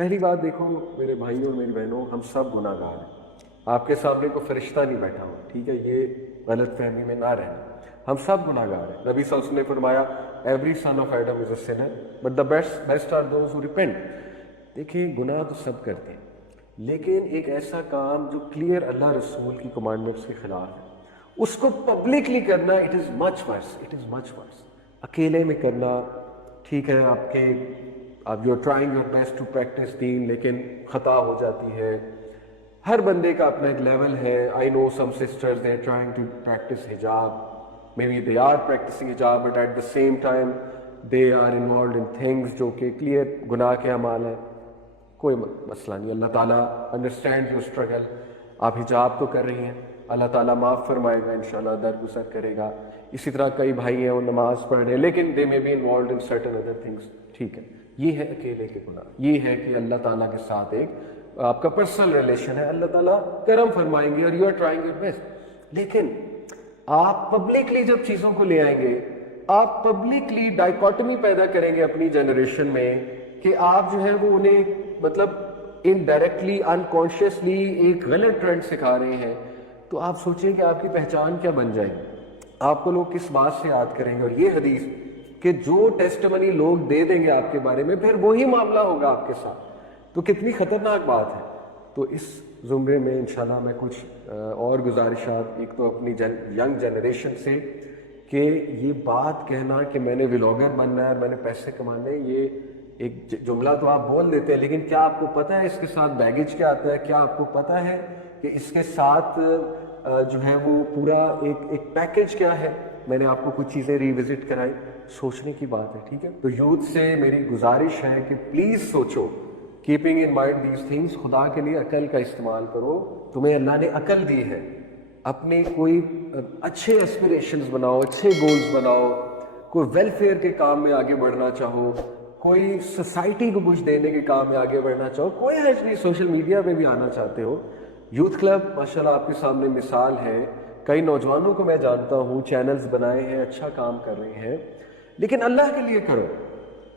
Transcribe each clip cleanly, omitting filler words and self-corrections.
پہلی بات دیکھو میرے بھائیوں اور میری بہنوں، ہم سب گناہ گار ہیں. آپ کے سامنے کوئی فرشتہ نہیں بیٹھا ہوا، ٹھیک ہے؟ یہ غلط فہمی میں نہ رہنا. ہم سب گناہ گار ہیں. نبی صلی اللہ علیہ وسلم نے فرمایا every son of Adam is a sinner but the best are those who repent. دیکھیے گناہ تو سب کرتے ہیں، لیکن ایک ایسا کام جو کلیئر اللہ رسول کی کمانڈمنٹس کے خلاف ہے، اس کو پبلکلی کرنا it is much verse. It is مچ ورس. اکیلے میں کرنا ٹھیک ہے، آپ you are trying your best to practice then, لیکن خطا ہو جاتی ہے. ہر بندے کا اپنا ایک لیول ہے. I know some sisters they are trying to practice حجاب، maybe they are practicing حجاب but at the same time they are involved in things جو کہ کلیئر گناہ کے اعمال ہیں. کوئی مسئلہ نہیں، اللہ تعالیٰ انڈرسٹینڈ یور اسٹرگل. آپ حجاب تو کر رہی ہیں، اللہ تعالیٰ معاف فرمائے گا انشاءاللہ، درگزر کرے گا. اسی طرح کئی بھائی ہیں وہ نماز پڑھ رہے ہیں لیکن they may be involved in certain other things. ٹھیک ہے، یہ ہے اکیلے کے گناہ. یہ ہے کہ اللہ تعالیٰ کے ساتھ ایک آپ کا پرسنل ریلیشن ہے، اللہ تعالیٰ کرم فرمائیں گے اور you are trying your best. لیکن آپ پبلکلی جب چیزوں کو لے آئیں گے، آپ پبلکلی ڈائیکاٹمی پیدا کریں گے اپنی جنریشن میں کہ آپ جو ہے وہ انہیں مطلب انڈائریکٹلی انکانشیسلی ایک غلط ٹرینڈ سکھا رہے ہیں. تو آپ سوچیں کہ آپ کی پہچان کیا بن جائے گی، آپ کو لوگ کس بات سے یاد کریں گے. اور یہ حدیث کہ جو ٹیسٹمنی لوگ دے دیں گے آپ کے بارے میں پھر وہی معاملہ ہوگا آپ کے ساتھ، تو کتنی خطرناک بات ہے. تو اس زمرے میں انشاءاللہ میں کچھ اور گزارشات، ایک تو اپنی ینگ جنریشن سے کہ یہ بات کہنا کہ میں نے ولاگر بننا ہے اور میں نے پیسے کمانے، یہ ایک جملہ تو آپ بول دیتے ہیں لیکن کیا آپ کو پتہ ہے اس کے ساتھ بیگیج کیا آتا ہے؟ کیا آپ کو پتہ ہے کہ اس کے ساتھ جو ہے وہ پورا ایک پیکیج کیا ہے؟ میں نے آپ کو کچھ چیزیں ریوزٹ کرائی، سوچنے کی بات ہے. ٹھیک ہے، تو یوتھ سے میری گزارش ہے کہ پلیز سوچو، keeping in mind these things. خدا کے لیے عقل کا استعمال کرو. تمہیں اللہ نے عقل دی ہے، اپنے کوئی اچھے ایسپریشنز بناؤ، اچھے گولز بناؤ. کوئی ویلفیئر کے کام میں آگے بڑھنا چاہو، کوئی سوسائٹی کو کچھ دینے کے کام میں آگے بڑھنا چاہو، کوئی حرج نہیں. سوشل میڈیا پہ بھی آنا چاہتے ہو، یوتھ کلب ماشاءاللہ آپ کے سامنے مثال ہے. کئی نوجوانوں کو میں جانتا ہوں، چینلز بنائے ہیں، اچھا کام کر رہے ہیں، لیکن اللہ کے لیے کرو.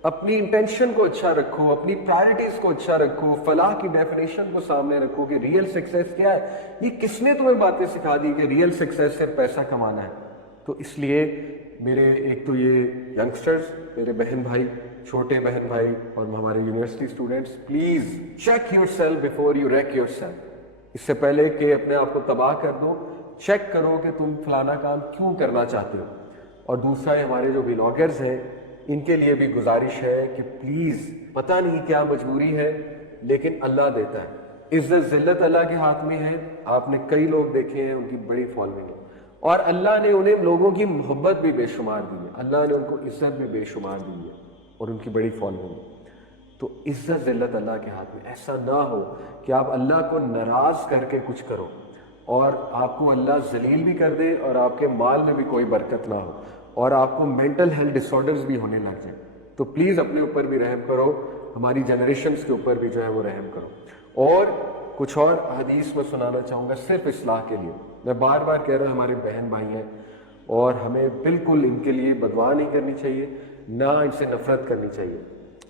اپنی انٹینشن کو اچھا رکھو، اپنی پرائرٹیز کو اچھا رکھو، فلاح کی ڈیفینیشن کو سامنے رکھو کہ ریئل سکسیس کیا ہے. یہ کس نے تمہیں باتیں سکھا دی کہ ریئل سکسیس صرف پیسہ کمانا ہے؟ تو اس لیے میرے ایک تو یہ ینگسٹرز، میرے بہن بھائی، چھوٹے بہن بھائی اور ہمارے university students, please check yourself before you wreck yourself. اس سے پہلے کہ اپنے آپ کو تباہ کر دو، چیک کرو کہ تم فلانا کام کیوں کرنا چاہتے ہو. اور دوسرا ہمارے جو ولاگرز ہیں ان کے لیے بھی گزارش ہے کہ پلیز، پتہ نہیں کیا مجبوری ہے لیکن اللہ دیتا ہے، عزت ذلت اللہ کے ہاتھ میں ہے. آپ نے کئی لوگ دیکھے ہیں ان کی بڑی فالوئنگ ہے اور اللہ نے انہیں لوگوں کی محبت بھی بے شمار دی ہے، اللہ نے ان کو عزت بھی بے شمار دی ہے اور ان کی بڑی فالوئنگ ہے. تو عزت ذلت اللہ کے ہاتھ میں. ایسا نہ ہو کہ آپ اللہ کو ناراض کر کے کچھ کرو اور آپ کو اللہ ذلیل بھی کر دے اور آپ کے مال میں بھی کوئی برکت نہ ہو اور آپ کو مینٹل ہیلتھ ڈس آرڈرز بھی ہونے لگ جائیں. تو پلیز اپنے اوپر بھی رحم کرو، ہماری جنریشنز کے اوپر بھی جو ہے وہ رحم کرو. اور کچھ اور حدیث میں سنانا چاہوں گا صرف اصلاح کے لیے. میں بار بار کہہ رہا ہوں ہمارے بہن بھائی ہیں اور ہمیں بالکل ان کے لیے بددعا نہیں کرنی چاہیے، نہ ان سے نفرت کرنی چاہیے،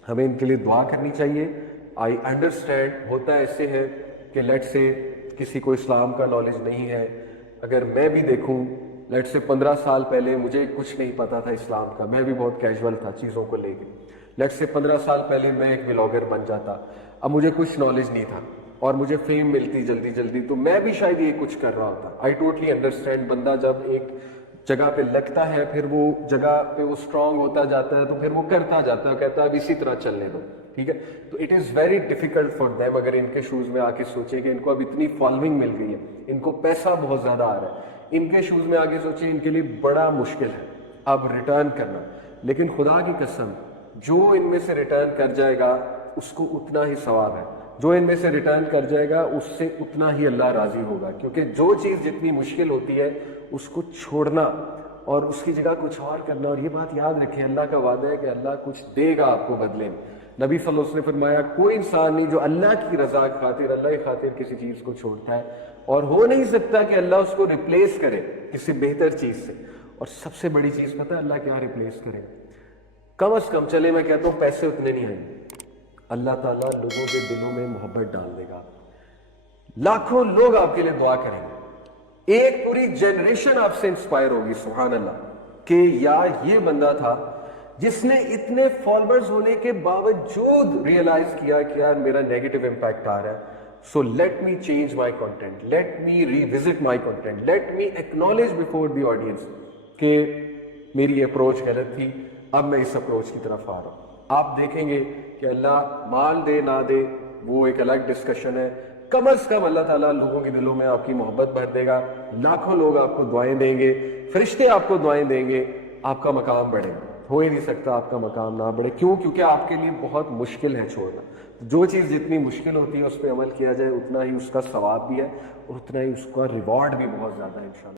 ہمیں ان کے لیے دعا کرنی چاہیے. آئی انڈرسٹینڈ ہوتا ایسے ہے کہ لیٹ سے کسی کو اسلام کا نالج نہیں ہے. اگر میں بھی دیکھوں لیٹ سے 15 سال پہلے مجھے کچھ نہیں پتا تھا اسلام کا، میں بھی بہت کیجول تھا چیزوں کو لے کے. لیٹ سے 15 سال پہلے میں ایک ولاگر بن جاتا، اب مجھے کچھ نالج نہیں تھا اور مجھے فیم ملتی جلدی جلدی، تو میں بھی شاید یہ کچھ کر رہا ہوتا. I totally understand. بندہ جب ایک جگہ پہ لگتا ہے پھر وہ جگہ پہ وہ اسٹرانگ ہوتا جاتا ہے تو پھر وہ کرتا جاتا ہے، کہتا ہے اب اسی طرح چلنے دو. ٹھیک ہے، تو it is very difficult for them. اگر ان کے شوز میں آ کے سوچیں کہ ان کو اب اتنی فالوئنگ مل گئی ہے، ان کو پیسہ بہت زیادہ آ رہا ہے، ان کے شوز میں آگے سوچیں ان کے لیے بڑا مشکل ہے اب ریٹرن کرنا. لیکن خدا کی قسم جو ان میں سے ریٹرن کر جائے گا اس کو اتنا ہی ثواب ہے، جو ان میں سے ریٹرن کر جائے گا اس سے اتنا ہی اللہ راضی ہوگا. کیونکہ جو چیز جتنی مشکل ہوتی ہے اس کو چھوڑنا اور اس کی جگہ کچھ اور کرنا. اور یہ بات یاد رکھیں، اللہ کا وعدہ ہے کہ اللہ کچھ دے گا آپ کو بدلے میں. نبی صلی اللہ علیہ وسلم نے فرمایا کوئی انسان نہیں جو اللہ کی رضا کی خاطر، اللہ کی خاطر کسی چیز کو چھوڑتا ہے، اور ہو نہیں سکتا کہ اللہ اس کو ریپلیس کرے کسی بہتر چیز سے. اور سب سے بڑی چیز پتہ ہے اللہ کیا ریپلیس کرے؟ کم از کم چلے میں کہتا ہوں پیسے اتنے نہیں آئیں گے، اللہ تعالیٰ لوگوں کے دلوں میں محبت ڈال دے گا. لاکھوں لوگ آپ کے لیے دعا کریں گے, ایک پوری جنریشن آپ سے انسپائر ہوگی, سبحان اللہ, کہ یار یہ بندہ تھا جس نے اتنے فالوورز ہونے کے باوجود ریئلائز کیا کہ یار میرا نیگیٹو امپیکٹ آ رہا ہے. So let me change my content, let me revisit my content, let me acknowledge before the audience کہ میری اپروچ غلط تھی, اب میں اس اپروچ کی طرف آ رہا ہوں. آپ دیکھیں گے کہ اللہ مال دے نہ دے وہ ایک الگ ڈسکشن ہے, کم از کم اللہ تعالیٰ لوگوں کے دلوں میں آپ کی محبت بھر دے گا, لاکھوں لوگ آپ کو دعائیں دیں گے, فرشتے آپ کو دعائیں دیں گے, آپ کا مقام بڑھے گا. ہو ہی نہیں سکتا آپ کا مقام نہ بڑھے. کیوں؟ کیونکہ آپ کے لیے بہت مشکل ہے چھوڑنا. جو چیز جتنی مشکل ہوتی ہے اس پہ عمل کیا جائے اتنا ہی اس کا ثواب بھی ہے اور اتنا ہی اس کا ریوارڈ بھی بہت زیادہ ہے انشاءاللہ.